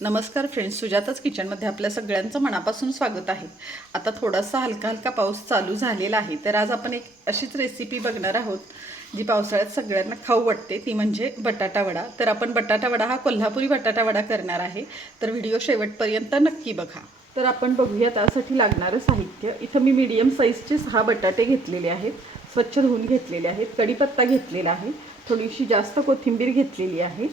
नमस्कार फ्रेंड्स सुजाताच किचनमध्ये आपल्या सगळ्यांचं मनापासून स्वागत आहे. आता थोडासा हलका हलका पाऊस चालू झालेला आहे तर आज आपण एक अशीच रेसिपी बघणार आहोत जी पावसाळ्यात सगळ्यांना खाऊ वाटते ती म्हणजे बटाटा वडा. तर आपण बटाटा वडा हा कोल्हापुरी बटाटा वडा करणार आहे तर व्हिडिओ शेवटपर्यंत नक्की बघा. तर आपण बघूया त्यासाठी लागणारं साहित्य. इथं मी मीडियम साईजचे सहा बटाटे घेतलेले आहेत स्वच्छ धुवून घेतलेले आहेत कढीपत्ता घेतलेला आहे थोडीशी जास्त कोथिंबीर घेतलेली आहे.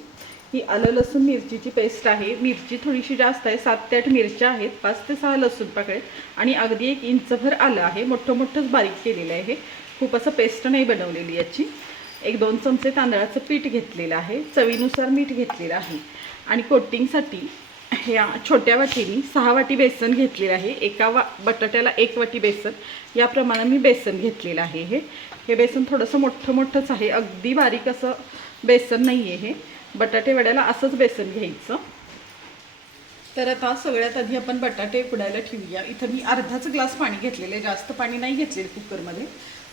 ही आलं लसूण मिरचीची पेस्ट आहे. मिरची थोडीशी जास्त आहे. सात ते आठ मिरच्या आहेत. पाच ते सहा लसूण पाकळे आणि अगदी एक इंचभर आलं आहे. मोठं मोठंच बारीक केलेलं आहे. हे खूप असं पेस्ट नाही बनवलेली याची. एक दोन चमचे तांदळाचं पीठ घेतलेलं आहे. चवीनुसार मीठ घेतलेलं आहे. आणि कोटिंगसाठी ह्या छोट्या वाटीनी सहा वाटी बेसन घेतलेलं आहे. एका वा बटाट्याला एक वाटी बेसन. याप्रमाणे मी बेसन घेतलेलं आहे हे. हे बेसन थोडंसं मोठं मोठंच आहे. अगदी बारीक असं बेसन नाही आहे हे. बटाटे वड्याला असंच बेसन घ्यायचं. तर आता सगळ्यात आधी आपण बटाटे उकडायला ठेवूया. इथं मी अर्धाच ग्लास पाणी घेतलेले जास्त पाणी नाही घेतलेले कुकरमध्ये.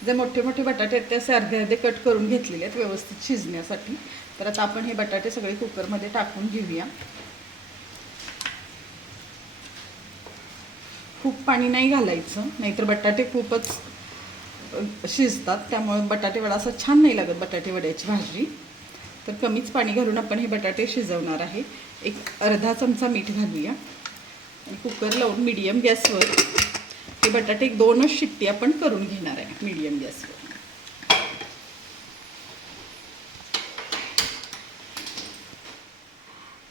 जे मोठे मोठे बटाटे आहेत ते असे अर्धे अर्धे कट करून घेतलेले आहेत व्यवस्थित शिजण्यासाठी. तर आता आपण हे बटाटे सगळे कुकरमध्ये टाकून घेऊया. खूप पाणी नाही घालायचं. नाहीतर बटाटे खूपच शिजतात. त्यामुळे बटाटे वडा असं छान नाही लागत बटाटे वड्याची भाजी. तर कमीच पाणी घालून आपण हे बटाटे शिजवणार आहे. एक अर्धा चमचा मीठ घालूया. आणि कुकर लावून मीडियम गॅसवर हे बटाटे एक दोनच शिट्टी आपण करून घेणार आहे मीडियम गॅसवर.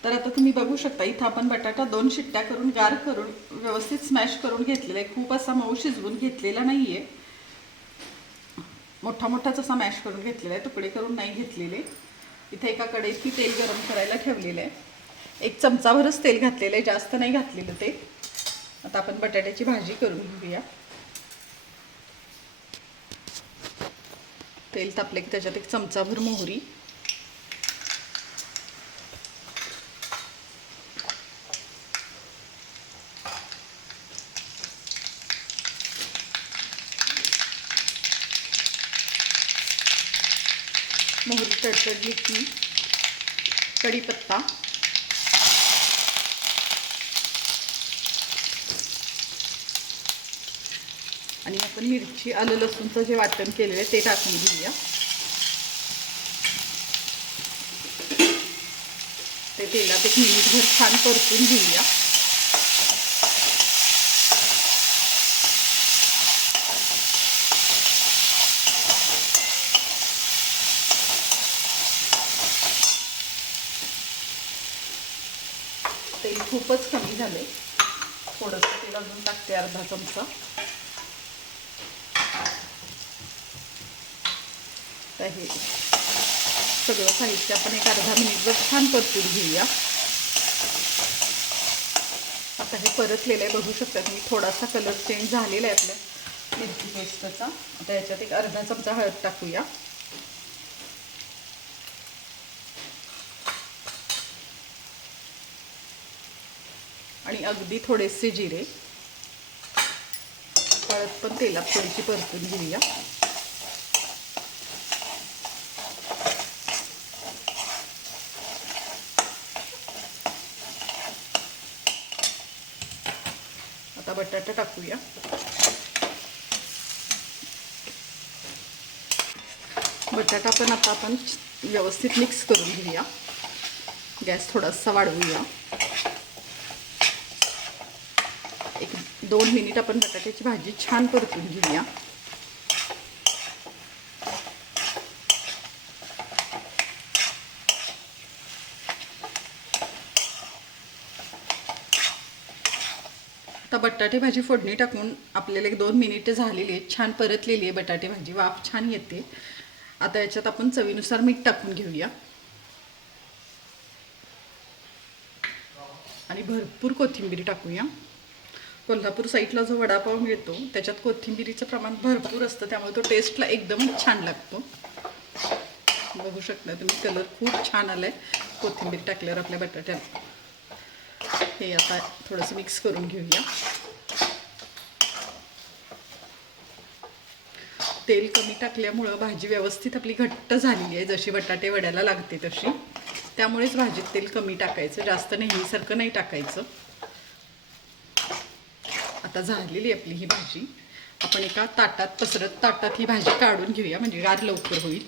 तर आता तुम्ही बघू शकता इथं आपण बटाटा दोन शिट्ट्या करून गार करून व्यवस्थित स्मॅश करून घेतलेला आहे. खूप असा मऊ शिजवून घेतलेला नाही आहे मोठा मोठाच असा मॅश करून घेतलेला आहे. तुकडे करून नाही घेतलेले. इथे एका कढईत मी तेल गरम करायला ठेवलेलं आहे. एक चमचाभरच तेल घातलेलं आहे जास्त नाही घातलेलं ते. आता आपण बटाट्याची भाजी करून घेऊया. तेल तापले की त्याच्यात एक चमचाभर मोहरी. मोहरी तडतडली की कढीपत्ता. आणि आपण मिरची आलं लसूणचं जे वाटण केलेलं आहे ते टाकून घेऊया. ते तेलात एक मिनिटभर छान परतून घेऊया तेल खूपच कमी झाले. थोडंसं तेल अजून टाकते अर्धा चमचा. तर हे सगळं साहित्य आपण एक अर्धा मिनिटभर छान परतून घेऊया. आता हे परतलेलं आहे बघू शकता तुम्ही थोडासा कलर चेंज झालेला आहे आपल्या मिरची पेस्टचा आता याच्यात एक अर्धा चमचा हळद टाकूया. अगदी थोडेसे जिरे. हळद पण तेलात थोडीशी परतून घेऊया. आता बटाटा टाकूया. बटाटा पण आता आपण व्यवस्थित मिक्स करून घेऊया. गॅस थोडासा वाढवूया एक दोन मिनिट आपण बटाट्याची भाजी छान परतून घेऊया. आता बटाटे भाजी फोडणी टाकून आपल्याला एक दोन मिनिटं झालेली आहेत छान परतलेली आहे बटाटे भाजी वाफ छान येते. आता याच्यात आपण चवीनुसार मीठ टाकून घेऊया. आणि भरपूर कोथिंबीर टाकूया. कोल्हापूर साईडला जो वडापाव मिळतो त्याच्यात कोथिंबिरीचं प्रमाण भरपूर असतं त्यामुळे तो टेस्टला एकदमच छान लागतो. बघू शकता तुम्ही कलर खूप छान आलाय. कोथिंबीर टाकल्यावर आपल्या बटाट्याला हे आता थोडंसं मिक्स करून घेऊया. तेल कमी टाकल्यामुळं भाजी व्यवस्थित आपली घट्ट झालेली आहे जशी बटाटे वड्याला लागते तशी. त्यामुळेच भाजीत तेल कमी टाकायचं जास्त नेहमीसारखं नाही टाकायचं. आता झालेली आपली ही भाजी. आपण एका ताटात पसरत ताटात ही भाजी काढून घेऊया म्हणजे गार लवकर होईल.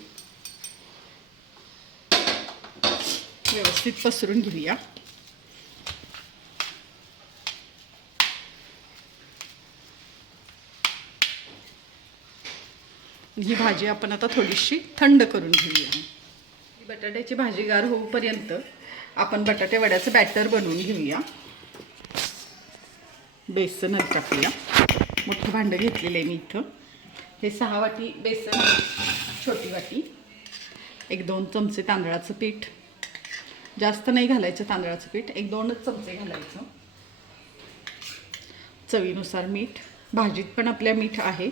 व्यवस्थित पसरून घेऊया. ही भाजी आपण आता थोडीशी थंड करून घेऊया. बटाट्याची भाजी गार होऊपर्यंत आपण बटाटे वड्याचं बॅटर बनवून घेऊया. बेसन टाकूया मोठं भांडं घेतलेलं आहे मी इथं. हे सहा वाटी बेसन छोटी वाटी. एक दोन चमचे तांदळाचं पीठ. जास्त नाही घालायचं तांदळाचं पीठ एक दोनच चमचे घालायचं. चवीनुसार मीठ. भाजीत पण आपल्या मीठ आहे.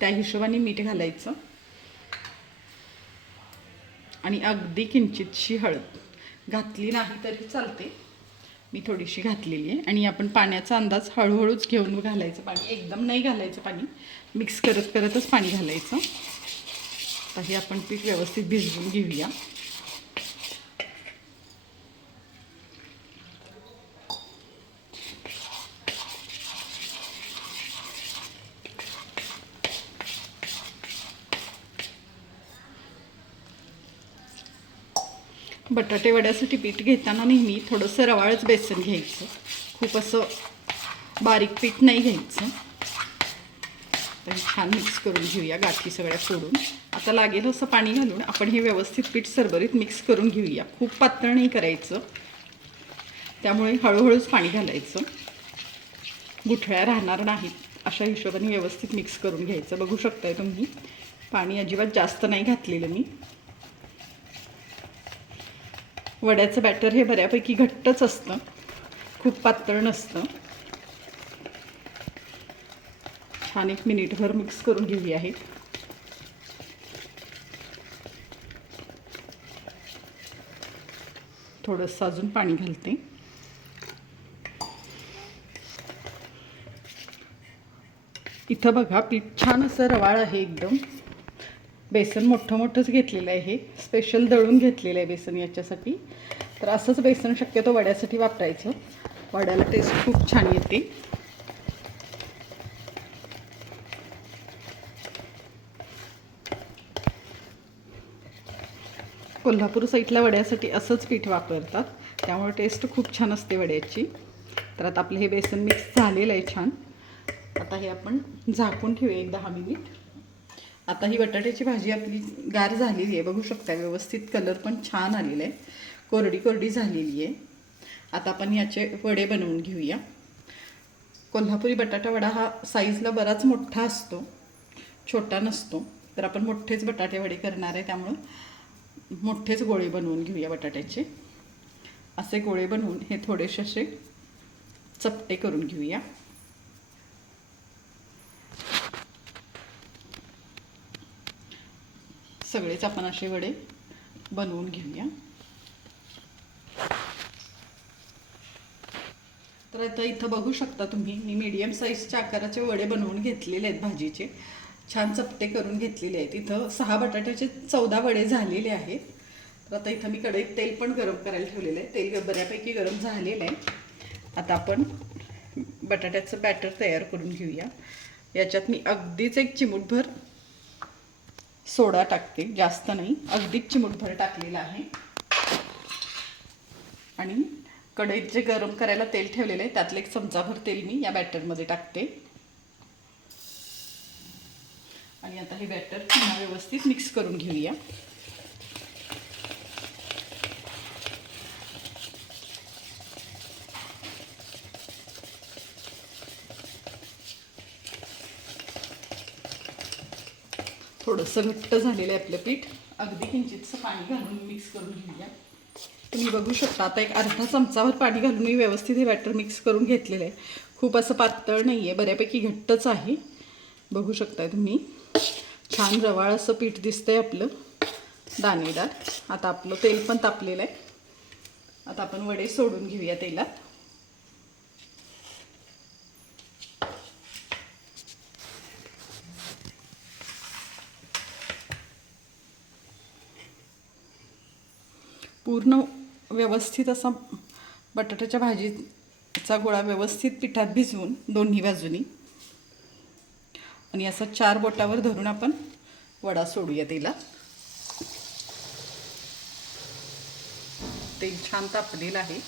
त्या हिशोबाने मीठ घालायचं. आणि अगदी किंचितशी हळद. घातली नाही तरी चालते. मी थोडीशी घातलेली आहे. आणि आपण पाण्याचा अंदाज हळूहळूच घेऊन घालायचं पाणी. एकदम नाही घालायचं पाणी. मिक्स करत करतच पाणी घालायचं. तर हे आपण पीठ व्यवस्थित भिजवून घेऊया. बटाटे वड्यासाठी पीठ घेताना नेहमी थोडंसं रवाळच बेसन घ्यायचं. खूप असं बारीक पीठ नाही घ्यायचं. तर छान मिक्स करून घेऊया गाठी सगळ्या सोडून आता लागेल असं पाणी घालून आपण हे व्यवस्थित पीठ सरभरीत मिक्स करून घेऊया. खूप पातळ नाही करायचं. त्यामुळे हळूहळूच पाणी घालायचं. गुठळ्या राहणार नाहीत. अशा हिशोबाने व्यवस्थित मिक्स करून घ्यायचं. बघू शकताय तुम्ही. पाणी अजिबात जास्त नाही घातलेलं मी. वड्याचं बॅटर हे बऱ्यापैकी घट्टच असतं. खूप पातळ नसतं. छान एक मिनिटभर मिक्स करून घेतली आहे थोडंसं अजून पाणी घालते. इथं बघा पीठ छान असं रवाळ आहे एकदम. बेसन मोठं मोठंच घेतलेलं आहे हे. स्पेशल दळून घेतलेलं आहे बेसन याच्यासाठी. तर असंच बेसन शक्यतो वड्यासाठी वापरायचं. वड्याला टेस्ट खूप छान येते. कोल्हापूर साईडला वड्यासाठी असंच पीठ वापरतात. त्यामुळे टेस्ट खूप छान असते वड्याची. तर आता आपलं हे बेसन मिक्स झालेलं आहे छान. आता हे आपण झाकून ठेवूया एक दहा मिनिट आता ही बटाट्याची भाजी आपली गार झालेली आहे. बघू शकता व्यवस्थित कलर पण छान आलेला आहे. कोरडी कोरडी झालेली आहे. आता आपण याचे वडे बनवून घेऊया. कोल्हापुरी बटाटा वडा हा साईजला बराच मोठा असतो. छोटा नसतो. तर आपण मोठेच बटाटे वडे करणार आहे. त्यामुळं मोठेच गोळे बनवून घेऊया बटाट्याचे. असे गोळे बनवून हे थोडेसे असे चपटे करून घेऊया. सगळेच आपण असे वडे बनवून घेऊया. तर आता इथं बघू शकता तुम्ही मी मीडियम साईजच्या आकाराचे वडे बनवून घेतलेले आहेत भाजीचे. छान चपटे करून घेतलेले आहेत. इथं सहा बटाट्याचे चौदा वडे झालेले आहेत. तर आता इथं मी कढईत तेल पण गरम करायला ठेवलेलं आहे. तेल बऱ्यापैकी गरम झालेलं आहे. आता आपण बटाट्याचं बॅटर तयार करून घेऊया. याच्यात मी अगदीच एक चिमूटभर सोडा टाकते जास्त नाही. अगदीच चिमूटभर टाकलेला आहे. आणि कढईत जे गरम करायला तेल ठेवलेलं आहे त्यातलं एक चमचाभर तेल मी या बॅटरमध्ये टाकते. आणि आता हे बॅटर पुन्हा व्यवस्थित मिक्स करून घेऊया. थोडंसं घट्ट झालेलं आहे आपलं पीठ. अगदी किंचितसं पाणी घालून मिक्स करून घेऊया. तुम्ही बघू शकता आता एक अर्धा चमचावर पाणी घालून मी व्यवस्थित हे बॅटर मिक्स करून घेतलेलं आहे. खूप असं पातळ नाही आहे बऱ्यापैकी घट्टच आहे. बघू शकताय तुम्ही. छान रवाळ असं पीठ दिसतंय आपलं. दाणेदार. आता आपलं तेल पण तापलेलं आहे. आता आपण वडे सोडून घेऊया तेलात. पूर्ण व्यवस्थित असा बटाट्याच्या भाजीचा गोळा व्यवस्थित पिठात भिजवून दोन्ही बाजूनी आणि असा चार बोटावर धरून आपण वडा सोडूया तिला तेल छान तापलेलं आहे.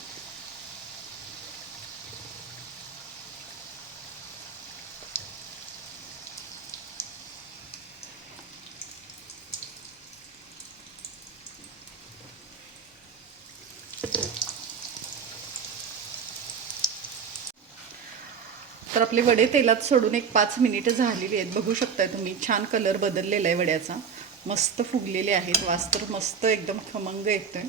तर आपले वडे तेलात सोडून एक पाच मिनिटं झालेली आहेत. बघू शकताय तुम्ही छान कलर बदललेला आहे वड्याचा. मस्त फुगलेले आहेत. वास तर मस्त एकदम खमंग येतोय.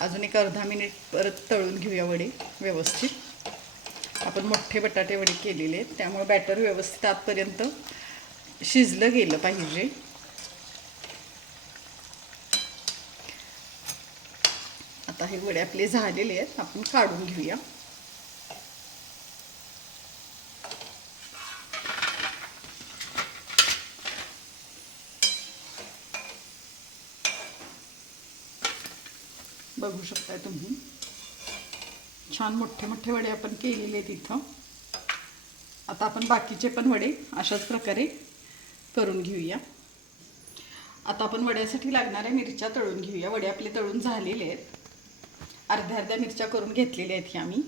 अजून एक अर्धा मिनिट परत तळून घेऊया वडे व्यवस्थित. आपण मोठे बटाटे वडे केलेले आहेत. त्यामुळे बॅटर व्यवस्थित आतपर्यंत शिजलं गेलं पाहिजे. आता हे वडे आपले झालेले आहेत. आपण काढून घेऊया बघू शकताय तुम्ही. छान मोठे मोठे वडे आपण केलेले आहेत इथं. आता आपण बाकीचे पण वडे अशाच प्रकारे करून घेऊया. आता आपण वड्यासाठी लागणाऱ्या मिरच्या तळून घेऊया. वडे आपले तळून झालेले आहेत. अर्ध्या अर्ध्या मिरच्या करून घेतलेल्या आहेत ह्या मी.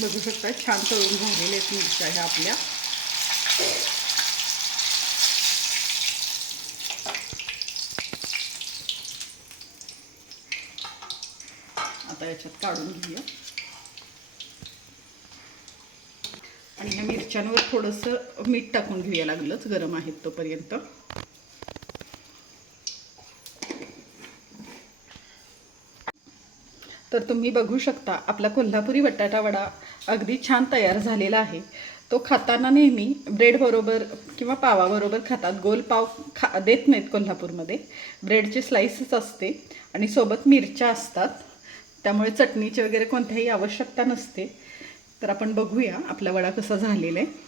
बघू शकता छान तळून झालेले आहेत मिरच्या ह्या आपल्या. आता याच्यात काढून घेऊया. आणि ह्या मिरच्यांवर थोडंसं मीठ टाकून घेऊया लागलंच गरम आहेत तोपर्यंत. तर तुम्ही बघू शकता आपला कोल्हापुरी बटाटा वडा अगदी छान तयार झालेला आहे. तो खाताना नेहमी ब्रेडबरोबर किंवा पावाबरोबर खातात. गोल पाव खा देत नाहीत कोल्हापूरमध्ये. ब्रेडचे स्लाईसच असते आणि सोबत मिरच्या असतात. त्यामुळे चटणीची वगैरे कोणत्याही आवश्यकता नसते. तर आपण बघूया आपला वडा कसा झालेला आहे.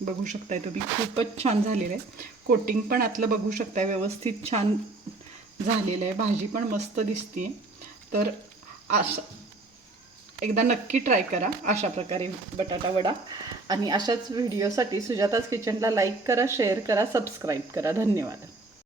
बघू शकताय तुम्ही खूपच छान झालेलं आहे. कोटिंग पण आतलं बघू शकताय व्यवस्थित छान झालेलं आहे. भाजी पण मस्त दिसते तर अशा एकदा नक्की ट्राय करा. अशा प्रकारे बटाटा वडा. आणि अशाच व्हिडिओसाठी सुजाताच किचनला लाईक करा शेअर करा सबस्क्राईब करा. धन्यवाद.